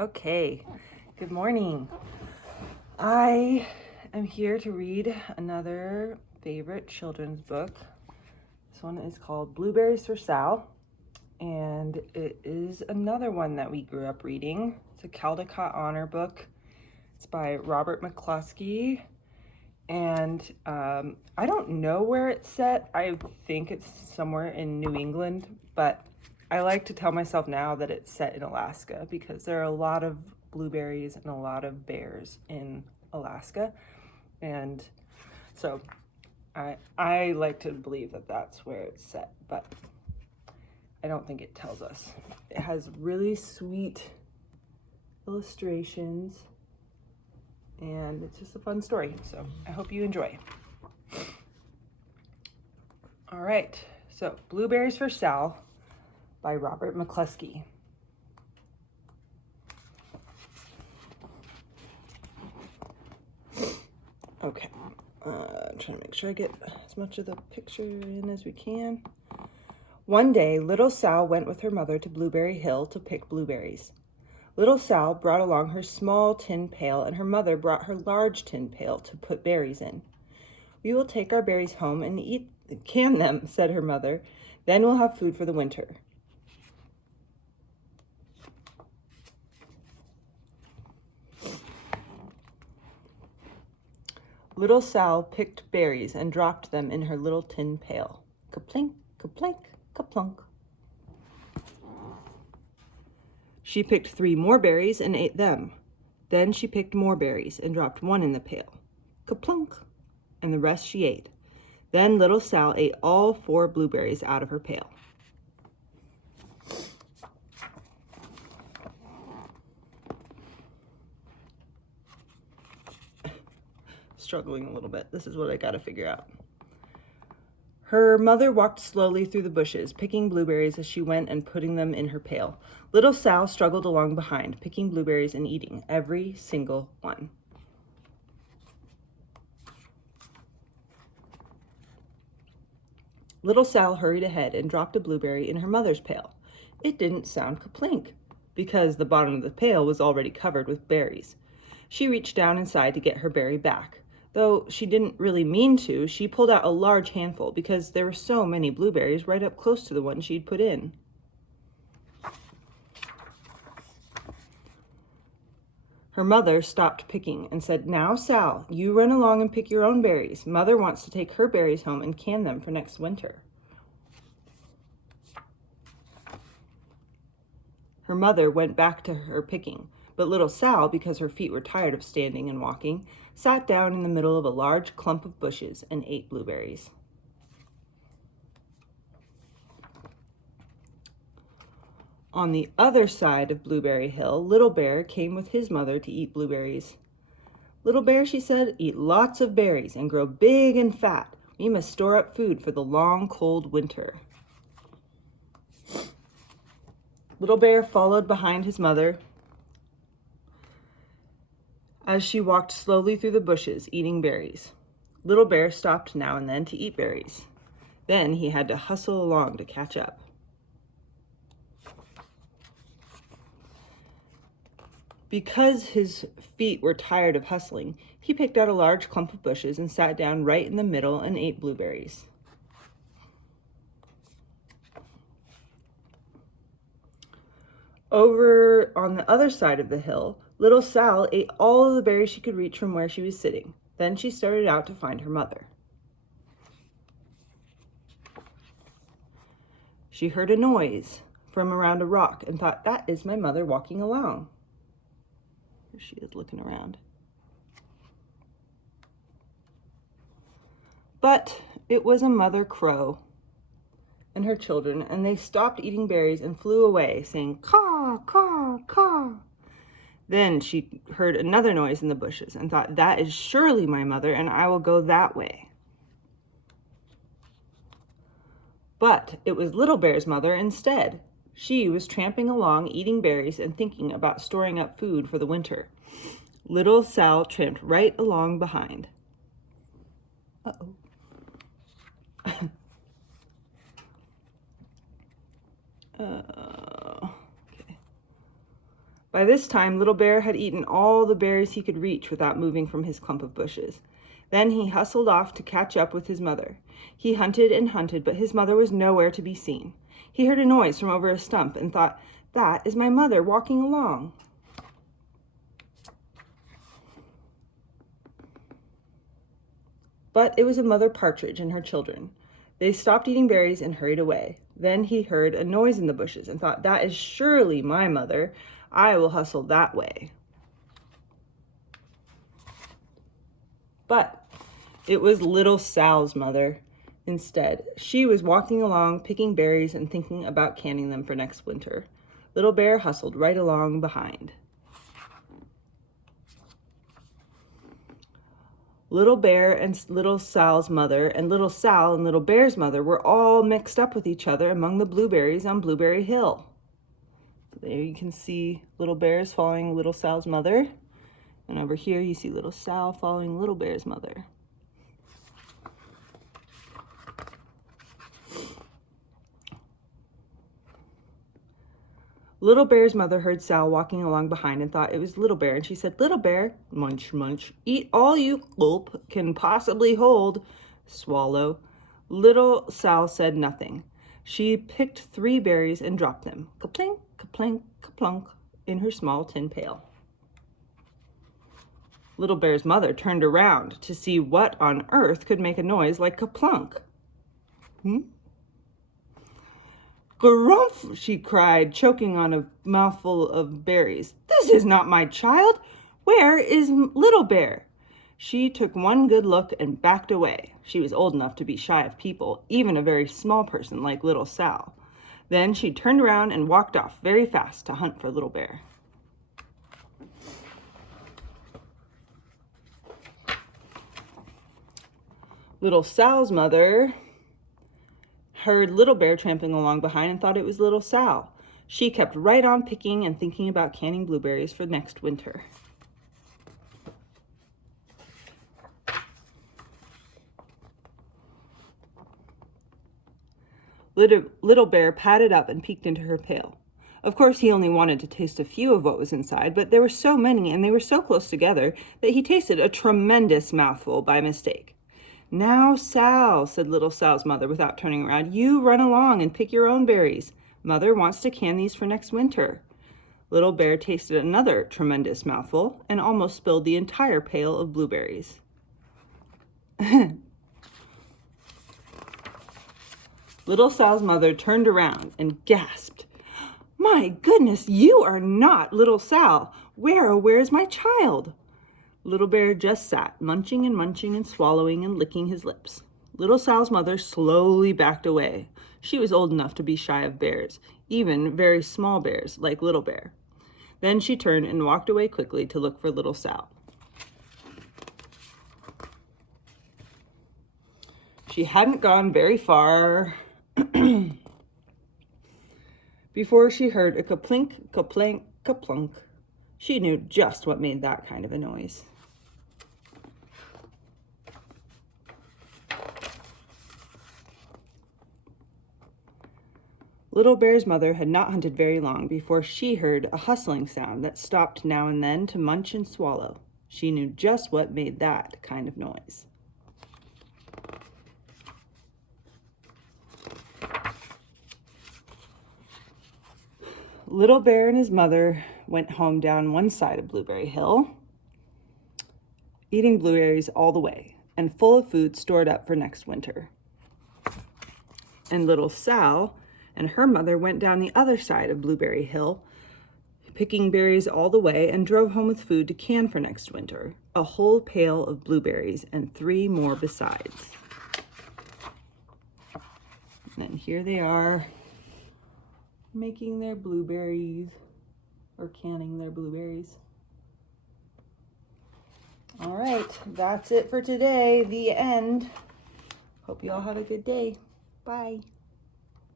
Okay, good morning. I am here to read another favorite children's book. This one is called Blueberries for Sal, and it is another one that we grew up reading. It's a Caldecott Honor book. It's by Robert McCloskey, and I don't know where it's set. I think it's somewhere in New England, but I like to tell myself now that it's set in Alaska because there are a lot of blueberries and a lot of bears in Alaska. And so I like to believe that that's where it's set, but I don't think it tells us. It has really sweet illustrations and it's just a fun story. So I hope you enjoy. All right, so Blueberries for Sal by Robert McCloskey. Okay, I'm trying to make sure I get as much of the picture in as we can. One day, little Sal went with her mother to Blueberry Hill to pick blueberries. Little Sal brought along her small tin pail, and her mother brought her large tin pail to put berries in. "We will take our berries home and can them," said her mother. "Then we'll have food for the winter." Little Sal picked berries and dropped them in her little tin pail. Kaplink, kaplink, kaplunk. She picked 3 more berries and ate them. Then she picked more berries and dropped one in the pail. Kaplunk, and the rest she ate. Then little Sal ate all 4 blueberries out of her pail. Struggling a little bit. This is what I gotta figure out. Her mother walked slowly through the bushes, picking blueberries as she went and putting them in her pail. Little Sal struggled along behind, picking blueberries and eating every single one. Little Sal hurried ahead and dropped a blueberry in her mother's pail. It didn't sound kaplink, because the bottom of the pail was already covered with berries. She reached down inside to get her berry back. Though she didn't really mean to, she pulled out a large handful because there were so many blueberries right up close to the one she'd put in. Her mother stopped picking and said, "Now, Sal, you run along and pick your own berries. Mother wants to take her berries home and can them for next winter." Her mother went back to her picking, but little Sal, because her feet were tired of standing and walking, sat down in the middle of a large clump of bushes and ate blueberries. On the other side of Blueberry Hill, Little Bear came with his mother to eat blueberries. "Little Bear," she said, "eat lots of berries and grow big and fat. We must store up food for the long, cold winter." Little Bear followed behind his mother as she walked slowly through the bushes, eating berries. Little Bear stopped now and then to eat berries. Then he had to hustle along to catch up. Because his feet were tired of hustling, he picked out a large clump of bushes and sat down right in the middle and ate blueberries. Over on the other side of the hill, little Sal ate all of the berries she could reach from where she was sitting. Then she started out to find her mother. She heard a noise from around a rock and thought, "That is my mother walking along." Here she is looking around. But it was a mother crow and her children, and they stopped eating berries and flew away, saying, "Caw, caw, caw." Then she heard another noise in the bushes and thought, "That is surely my mother, and I will go that way." But it was Little Bear's mother instead. She was tramping along, eating berries and thinking about storing up food for the winter. Little Sal tramped right along behind. Uh-oh. Okay. By this time, Little Bear had eaten all the berries he could reach without moving from his clump of bushes. Then he hustled off to catch up with his mother. He hunted and hunted, but his mother was nowhere to be seen. He heard a noise from over a stump and thought, "That is my mother walking along." But it was a mother partridge and her children. They stopped eating berries and hurried away. Then he heard a noise in the bushes and thought, "That is surely my mother. I will hustle that way." But it was little Sal's mother. Instead, she was walking along, picking berries and thinking about canning them for next winter. Little Bear hustled right along behind. Little Bear and Little Sal's mother and Little Sal and Little Bear's mother were all mixed up with each other among the blueberries on Blueberry Hill. There you can see Little Bear's following Little Sal's mother. And over here you see Little Sal following Little Bear's mother. Little Bear's mother heard Sal walking along behind and thought it was Little Bear, and she said, "Little Bear, munch, munch, eat all you gulp can possibly hold, swallow." Little Sal said nothing. She picked 3 berries and dropped them, ka-plink, ka-plink, ka-plunk, in her small tin pail. Little Bear's mother turned around to see what on earth could make a noise like ka-plunk. "Grumph!" she cried, choking on a mouthful of berries. "This is not my child. Where is Little Bear?" She took one good look and backed away. She was old enough to be shy of people, even a very small person like Little Sal. Then she turned around and walked off very fast to hunt for Little Bear. Little Sal's mother heard Little Bear tramping along behind and thought it was Little Sal. She kept right on picking and thinking about canning blueberries for next winter. Little Bear padded up and peeked into her pail. Of course, he only wanted to taste a few of what was inside, but there were so many and they were so close together that he tasted a tremendous mouthful by mistake. "Now, Sal," said Little Sal's mother without turning around, "you run along and pick your own berries. Mother wants to can these for next winter." Little Bear tasted another tremendous mouthful and almost spilled the entire pail of blueberries. Little Sal's mother turned around and gasped, "My goodness, you are not Little Sal. Where is my child?" Little Bear just sat, munching and swallowing and licking his lips. Little Sal's mother slowly backed away. She was old enough to be shy of bears, even very small bears like Little Bear. Then she turned and walked away quickly to look for Little Sal. She hadn't gone very far before she heard a ka-plink, ka-plank, ka-plunk. She knew just what made that kind of a noise. Little Bear's mother had not hunted very long before she heard a hustling sound that stopped now and then to munch and swallow. She knew just what made that kind of noise. Little Bear and his mother went home down one side of Blueberry Hill, eating blueberries all the way and full of food stored up for next winter. And Little Sal and her mother went down the other side of Blueberry Hill, picking berries all the way, and drove home with food to can for next winter, a whole pail of blueberries and 3 more besides. And then here they are, making their blueberries, or canning their blueberries. All right, that's it for today. The end. Hope you all have a good day. Bye.